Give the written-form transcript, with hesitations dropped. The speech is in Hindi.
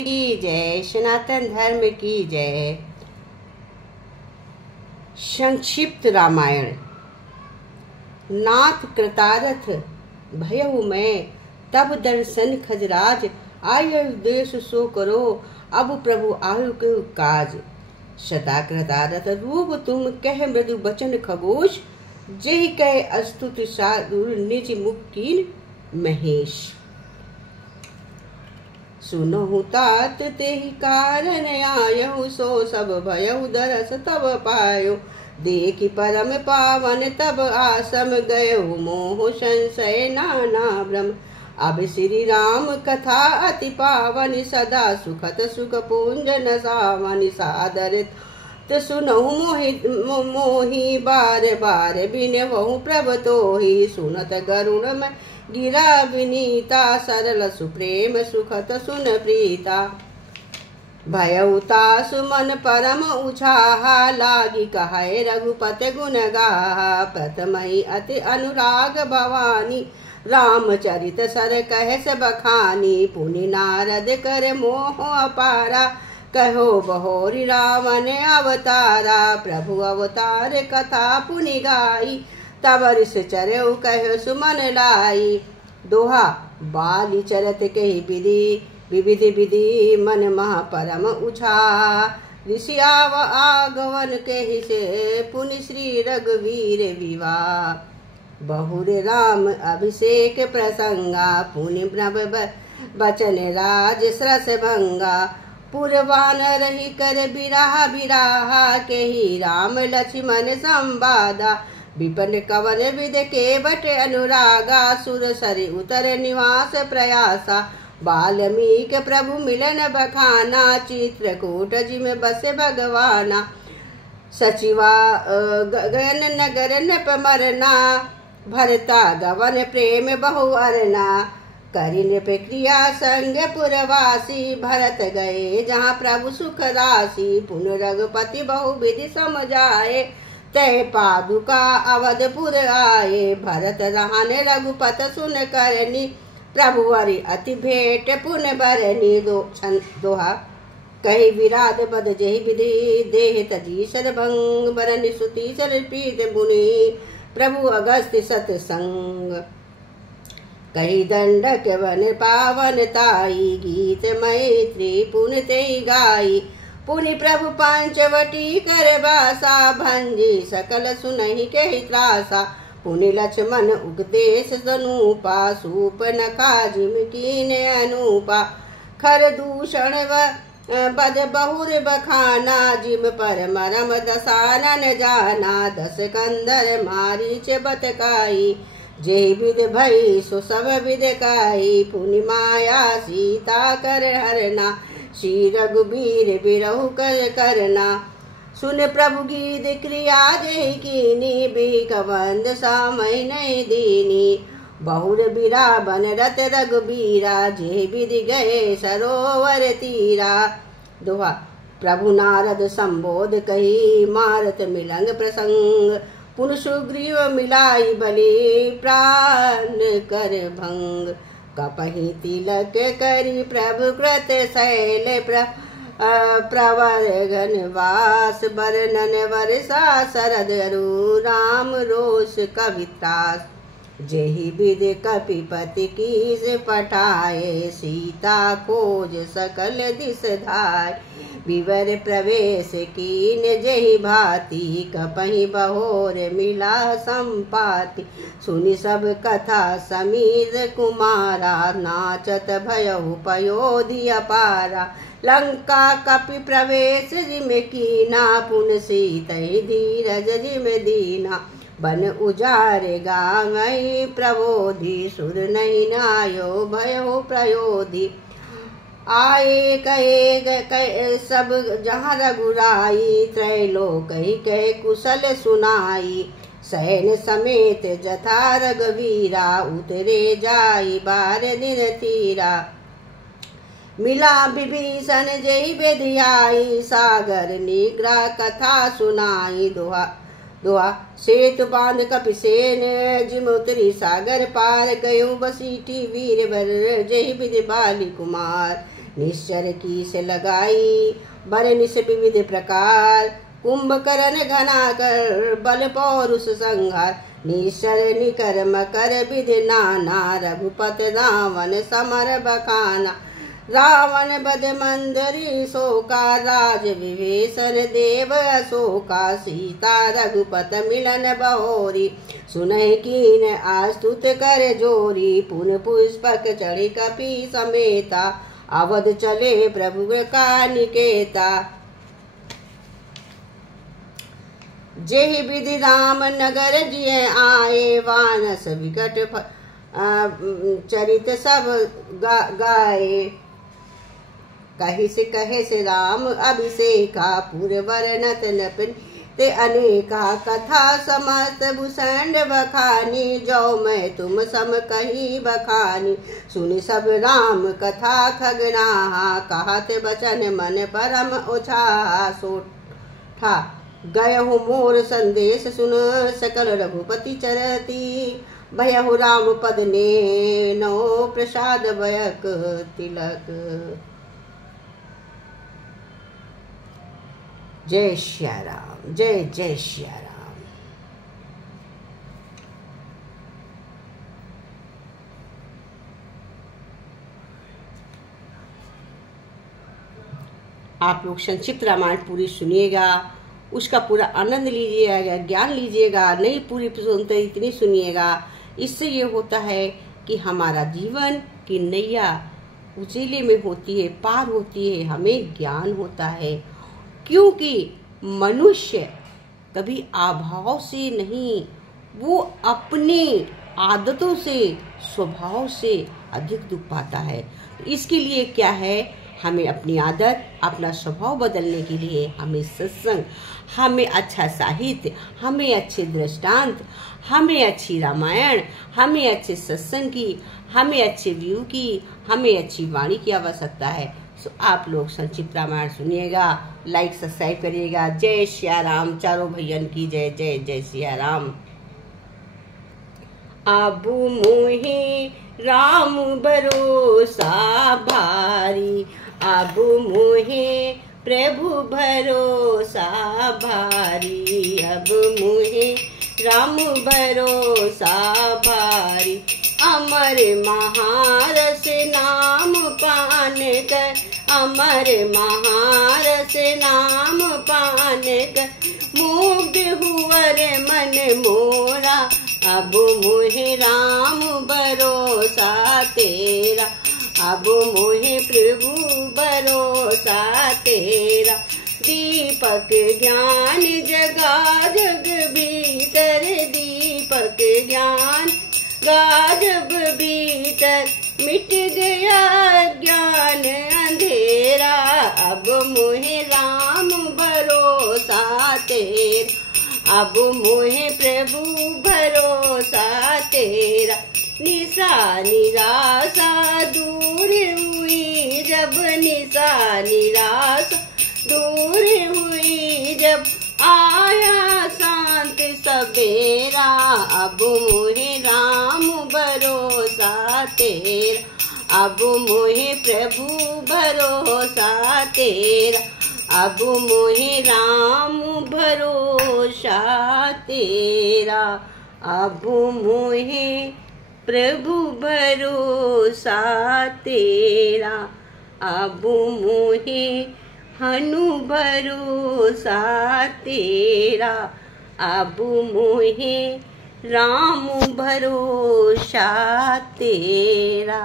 की जय, सनातन धर्म की जय। संक्षिप्त रामायण। नाथ कृतारथ भयहु मैं, तब दर्शन खजराज। आयु देश सो करो, अब प्रभु आयु के काज। सदा कृतारथ रूप तुम, कह मृदु बचन खगोश। जेहि कह अस्तुति सादुर, निज मुख कीन महेश। सुनहु तात तेहि कारण आयहु, सो सब भयहु दरस तब पायो। देखि परम पावन तब आसम गयहु, मोह संशय नाना भ्रम। अब श्री राम कथा अति पावन, सदा सुखत सुख पुंज न सावन। सादर सुनहु मोहि बार बार, बिनवहु प्रभ तोहि। सुनत गरुण में गिरा विनीता, सरल सुप्रेम सुखत सुन प्रीता। भयउता सुमन परम उछाहा, लागी कहे रघुपति गुण गाहा। प्रथमहि अति अनुराग भवानी, रामचरित सर कहस बखानी। पुनि नारद कर मोह अपारा, कहो बहोरी रावण अवतारा। प्रभु अवतार कथा पुनि गाई, तब ऋष चरऊ कहो सुमन लाई। दोहा बाली चरत कही विधि, विविधि विधि मन महा परम उछा। ऋषि आगवन कहि से, पुनि श्री रघुवीर विवाह। बहुर राम अभिषेक प्रसंगा, पुनि ब्रह्म बचन राज सरस भंगा। पुरवान रही कर बिराहा बिराहा, कही राम लक्ष्मण संवादा। विपन कवन विद के बट अनुरागा, सुर सरि उतर निवास प्रयासा। वाल्मीक प्रभु मिलन बखाना, चित्रकूट जिम बसे भगवाना। सचिवा गगन नगर नप मरना, भरता गवन प्रेम बहु अरना। करि नृप क्रिया संग पुरवासी, भरत गए जहाँ प्रभु सुख राशि। पुन रघुपति बहु विधि समझाए, तय पादुका अवधपुर आए। भरत रहने रघुपत सुन करनी, प्रभु हरि अति भेंट पुन बरनी। दोहा कही विराध बद जहि विधि, देह तजी सर भंग। बरनि सुति सर पीत मुनि, प्रभु अगस्त्य सतसंग। कही दंडक वन पावन ताई, गीत मैत्री पुन ते गाई। पुनि प्रभु पंचवटी कर बासा, भंजी सकल सुनहि कहि त्रासा। पुनि लक्ष्मण उपदेश सनूपा, सूप नखा जिम कीन अनूपा। खर दूषण बद बहुर बखाना, जिम पर मरम दसानन जाना। दस कंदर मारीच बतकाई, जेहि विध भई सो सब विध काई। पुनि माया सीता कर हरना, श्री रघुबीर बिरहु कर करना। सुन प्रभु गीत क्रिया जेहि कीनी, बिकबंद सामय नहीं दीनी। बहुर बिरा बन रत रघुबीरा, जेहि विधि गए सरोवर तीरा। दोहा प्रभु नारद संबोध कही, मारत मिलंग प्रसंग। पुन सुग्रीव मिलाई बलि, प्राण कर भंग। कपहि तिलक करी प्रभु कृत शैल, प्रवर घनवास। बरनन वर्षा शरद अरु, राम रोष कवित्रास। जेहि विध कपिपति कीस पठाए, सीता खोज सकल दिस धाय। विवर प्रवेश कीन जेहि भांति, कपहि बहोर मिला संपाति। सुनि सब कथा समीर कुमारा, नाचत भयहु पयोधि अपारा। लंका कपि प्रवेश जिम कीना, पुन सीतहि धीरज जिम दीना। बन उजारे गावै प्रबोधि, सुर नहीं नायो भयहु प्रयोधि। आए कहे सब जहाँ रघुराई, त्रैलोक कहे कुशल सुनाई। सैन्य समेत जथा रघुवीरा, उतरे जाई बार दिन तीरा। मिला विभीषण जेहि बेधियाई, सागर निग्रह कथा सुनाई। दोहा सेतु बांध कपिसेन, जिम उतरी सागर पार। गयो बसीठी वीर वर, जेहि विधि बाली कुमार। निश्चर की से लगाई बर निश विविध प्रकार कुंभकर्ण घना कर बल पौरुष संहार निश्चर निकर मकर विधि नाना रघुपत रावण समर बखाना रावण बद मंदरी शोका राज विभीषण देव अशोका सीता रघुपत मिलन बहोरी सुनहि कीन आस्तुत कर जोरी पुन पुष्पक चढ़ी कपि समेता अवध चले प्रभु का निकेता जेहि विधि राम नगर जिय आए वानस विकट चरित सब गाए कहि से कहे से राम अभिषेका पूर्व वर्णत नपन ते अनेका कथा समस्त भूषण बखानी जो मैं तुम सम कही बखानी सुनि सब राम कथा खगनाहा कहत बचन मन परम उछाहा सोठा गयहु मोर संदेश सुन सकल रघुपति चरती भयहु राम पद ने नो प्रसाद भयक तिलक। जय श्री राम, जय जय श्री राम। आप लोग संक्षिप्त रामायण पूरी सुनिएगा, उसका पूरा आनंद लीजिएगा, ज्ञान लीजिएगा, नहीं पूरी सुनते इतनी सुनिएगा। इससे ये होता है कि हमारा जीवन की नैया उचेले में होती है, पार होती है, हमें ज्ञान होता है। क्योंकि मनुष्य कभी अभाव से नहीं, वो अपनी आदतों से, स्वभाव से अधिक दुख पाता है। तो इसके लिए क्या है, हमें अपनी आदत, अपना स्वभाव बदलने के लिए हमें सत्संग, हमें अच्छा साहित्य, हमें अच्छे दृष्टांत, हमें अच्छी रामायण, हमें अच्छे सत्संग की, हमें अच्छे व्यू की, हमें अच्छी वाणी की आवश्यकता है। तो आप लोग संक्षिप्त रामायण सुनिएगा, लाइक सब्सक्राइब करिएगा। जय श्री राम, चारों भैयन की जय जय जय श्री राम। अब मोहि राम भरोसा भारी, अब मोहि प्रभु भरोसा भारी, अब मोहि राम भरोसा भारी। अमर महारस नाम पान कर, अमर महारस नाम पान कर, मुग्ध हुअर मन मोरा, अब मोहि राम भरोसा तेरा, अब मोहि प्रभु भरोसा तेरा। दीपक ज्ञान जगा जग भीतर, दीपक ज्ञान गाजब भीतर, मिट गया ज्ञान अंधेरा, अब मोहि राम भरोसा तेरा, अब मोहि प्रभु भरोसा तेरा। निशा निराशा दूर हुई जब, निशा निराशा दूर हुई जब, आया शांत सवेरा, अब मोहि राम भरोसा तेरा, अब मोहि प्रभु भरोसा तेरा, अब मोहि राम भरोसा तेरा, अब मोहि प्रभु भरोसा तेरा, अब मोहि हनु भरोसा तेरा, अब मोहि राम भरोसा तेरा।